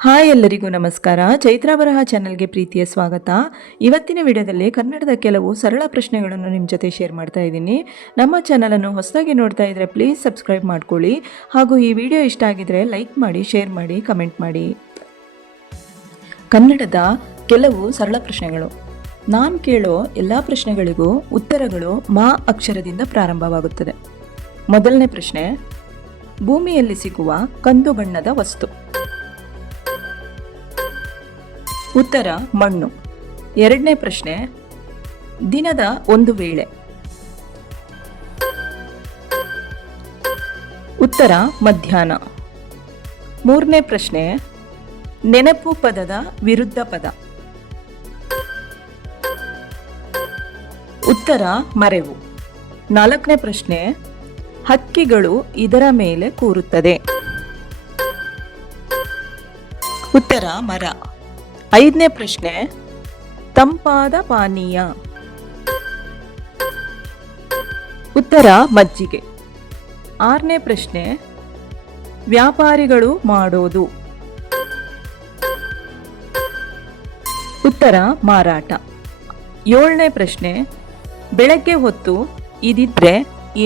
Hi ಎಲ್ಲರಿಗೂ ನಮಸ್ಕಾರ. ಚೈತ್ರ ಬರಹ ಚಾನಲ್ಗೆ ಪ್ರೀತಿಯ ಸ್ವಾಗತ. ಇವತ್ತಿನ ವಿಡಿಯೋದಲ್ಲಿ ಕನ್ನಡದ ಕೆಲವು ಸರಳ ಪ್ರಶ್ನೆಗಳನ್ನು ನಿಮ್ಮ ಜೊತೆ ಶೇರ್ ಮಾಡ್ತಾ ಇದ್ದೀನಿ. ನಮ್ಮ ಚಾನಲನ್ನು ಹೊಸದಾಗಿ ನೋಡ್ತಾ ಇದ್ದರೆ ಪ್ಲೀಸ್ ಸಬ್ಸ್ಕ್ರೈಬ್ ಮಾಡ್ಕೊಳ್ಳಿ. ಹಾಗೂ ಈ ವಿಡಿಯೋ ಇಷ್ಟ ಆಗಿದ್ರೆ ಲೈಕ್ ಮಾಡಿ, ಶೇರ್ ಮಾಡಿ, ಕಮೆಂಟ್ ಮಾಡಿ. ಕನ್ನಡದ ಕೆಲವು ಸರಳ ಪ್ರಶ್ನೆಗಳು. ನಾನು ಕೇಳೋ ಎಲ್ಲ ಪ್ರಶ್ನೆಗಳಿಗೂ ಉತ್ತರಗಳು ಮಾ ಅಕ್ಷರದಿಂದ ಪ್ರಾರಂಭವಾಗುತ್ತದೆ. ಮೊದಲನೇ ಪ್ರಶ್ನೆ, ಭೂಮಿಯಲ್ಲಿ ಸಿಗುವ ಕಂದು ಬಣ್ಣದ ವಸ್ತು. ಉತ್ತರ ಮಣ್ಣು. ಎರಡನೇ ಪ್ರಶ್ನೆ, ದಿನದ ಒಂದು ವೇಳೆ. ಉತ್ತರ ಮಧ್ಯಾಹ್ನ. ಮೂರನೇ ಪ್ರಶ್ನೆ, ನೆನಪು ಪದದ ವಿರುದ್ಧ ಪದ. ಉತ್ತರ ಮರೆವು. ನಾಲ್ಕನೇ ಪ್ರಶ್ನೆ, ಹಕ್ಕಿಗಳು ಇದರ ಮೇಲೆ ಕೂರುತ್ತದೆ. ಉತ್ತರ ಮರ. ಐದನೇ ಪ್ರಶ್ನೆ, ತಂಪಾದ ಪಾನೀಯ. ಉತ್ತರ ಮಜ್ಜಿಗೆ. ಆರನೇ ಪ್ರಶ್ನೆ, ವ್ಯಾಪಾರಿಗಳು ಮಾಡೋದು. ಉತ್ತರ ಮಾರಾಟ. ಏಳನೇ ಪ್ರಶ್ನೆ, ಬೆಳಗ್ಗೆ ಹೊತ್ತು ಇದಿದ್ರೆ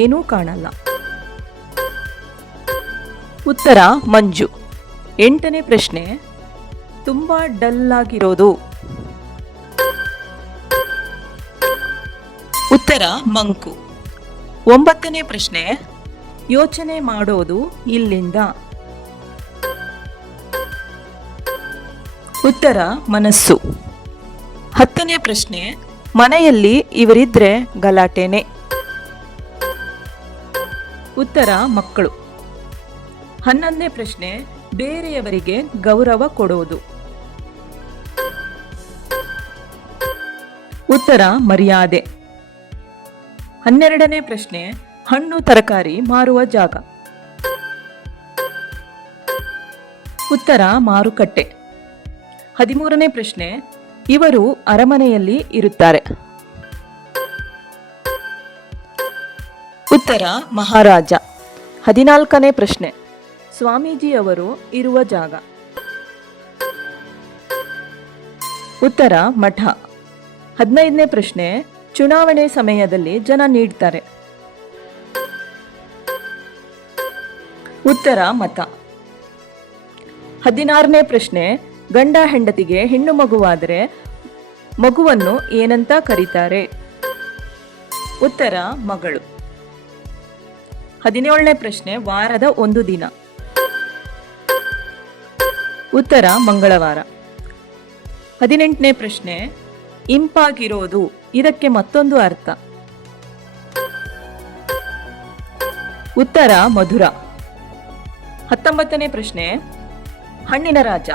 ಏನೂ ಕಾಣಲ್ಲ. ಉತ್ತರ ಮಂಜು. ಎಂಟನೇ ಪ್ರಶ್ನೆ, ತುಂಬಾ ಡಲ್ ಆಗಿರೋದು. ಉತ್ತರ ಮಂಕು. ಒಂಬತ್ತನೇ ಪ್ರಶ್ನೆ, ಯೋಚನೆ ಮಾಡೋದು ಇಲ್ಲಿಂದ. ಉತ್ತರ ಮನಸ್ಸು. ಹತ್ತನೇ ಪ್ರಶ್ನೆ, ಮನೆಯಲ್ಲಿ ಇವರಿದ್ರೆ ಗಲಾಟೆನೆ. ಉತ್ತರ ಮಕ್ಕಳು. 11ನೇ ಪ್ರಶ್ನೆ, ಬೇರೆಯವರಿಗೆ ಗೌರವ ಕೊಡೋದು. ಉತ್ತರ ಮರ್ಯಾದೆ. 12ನೇ ಪ್ರಶ್ನೆ, ಹಣ್ಣು ತರಕಾರಿ ಮಾರುವ ಜಾಗ. ಉತ್ತರ ಮಾರುಕಟ್ಟೆ. 13ನೇ ಪ್ರಶ್ನೆ, ಇವರು ಅರಮನೆಯಲ್ಲಿ ಇರುತ್ತಾರೆ. ಉತ್ತರ ಮಹಾರಾಜ. 14ನೇ ಪ್ರಶ್ನೆ, ಸ್ವಾಮೀಜಿಯವರು ಇರುವ ಜಾಗ. ಉತ್ತರ ಮಠ. 15ನೇ ಪ್ರಶ್ನೆ, ಚುನಾವಣೆ ಸಮಯದಲ್ಲಿ ಜನ ನೀಡ್ತಾರೆ. ಉತ್ತರ ಮತ. 16ನೇ ಪ್ರಶ್ನೆ, ಗಂಡ ಹೆಂಡತಿಗೆ ಹೆಣ್ಣು ಮಗುವಾದರೆ ಮಗುವನ್ನು ಏನಂತ ಕರೀತಾರೆ. ಉತ್ತರ ಮಗಳು. 17ನೇ ಪ್ರಶ್ನೆ, ವಾರದ ಒಂದು ದಿನ. ಉತ್ತರ ಮಂಗಳವಾರ. 18ನೇ ಪ್ರಶ್ನೆ, ಇಂಪಾಗಿರೋದು ಇದಕ್ಕೆ ಮತ್ತೊಂದು ಅರ್ಥ. ಉತ್ತರ ಮಧುರ. 19ನೇ ಪ್ರಶ್ನೆ, ಹಣ್ಣಿನ ರಾಜ.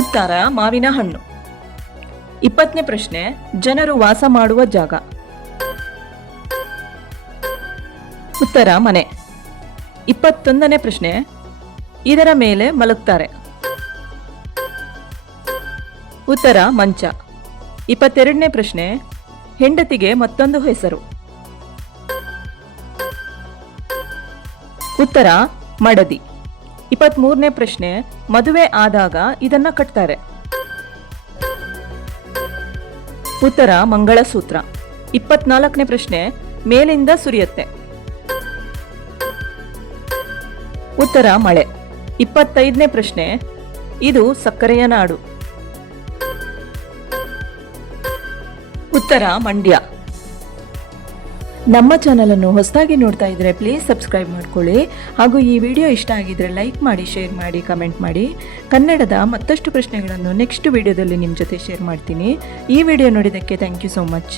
ಉತ್ತರ ಮಾವಿನ ಹಣ್ಣು. 20ನೇ ಪ್ರಶ್ನೆ, ಜನರು ವಾಸ ಮಾಡುವ ಜಾಗ. ಉತ್ತರ ಮನೆ. 21ನೇ ಪ್ರಶ್ನೆ, ಇದರ ಮೇಲೆ ಮಲಗ್ತಾರೆ. ಉತ್ತರ ಮಂಚ. 22ನೇ ಪ್ರಶ್ನೆ, ಹೆಂಡತಿಗೆ ಮತ್ತೊಂದು ಹೆಸರು. ಉತ್ತರ ಮಡದಿ. 23ನೇ ಪ್ರಶ್ನೆ, ಮದುವೆ ಆದಾಗ ಇದನ್ನ ಕಟ್ತಾರೆ. ಉತ್ತರ ಮಂಗಳಸೂತ್ರ. 24ನೇ ಪ್ರಶ್ನೆ, ಮೇಲಿಂದ ಸುರಿಯುತ್ತೆ. ಉತ್ತರ ಮಳೆ. 25ನೇ ಪ್ರಶ್ನೆ, ಇದು ಸಕ್ಕರೆಯ ನಾಡು. ಉತ್ತರ ಮಂಡ್ಯ. ನಮ್ಮ ಚಾನಲನ್ನು ಹೊಸದಾಗಿ ನೋಡ್ತಾ ಇದ್ರೆ ಪ್ಲೀಸ್ ಸಬ್ಸ್ಕ್ರೈಬ್ ಮಾಡ್ಕೊಳ್ಳಿ. ಹಾಗೂ ಈ ವಿಡಿಯೋ ಇಷ್ಟ ಆಗಿದ್ರೆ ಲೈಕ್ ಮಾಡಿ, ಶೇರ್ ಮಾಡಿ, ಕಮೆಂಟ್ ಮಾಡಿ. ಕನ್ನಡದ ಮತ್ತಷ್ಟು ಪ್ರಶ್ನೆಗಳನ್ನು ನೆಕ್ಸ್ಟ್ ವಿಡಿಯೋದಲ್ಲಿ ನಿಮ್ಮ ಜೊತೆ ಶೇರ್ ಮಾಡ್ತೀನಿ. ಈ ವಿಡಿಯೋ ನೋಡಿದ್ದಕ್ಕೆ ಥ್ಯಾಂಕ್ ಯು ಸೋ ಮಚ್.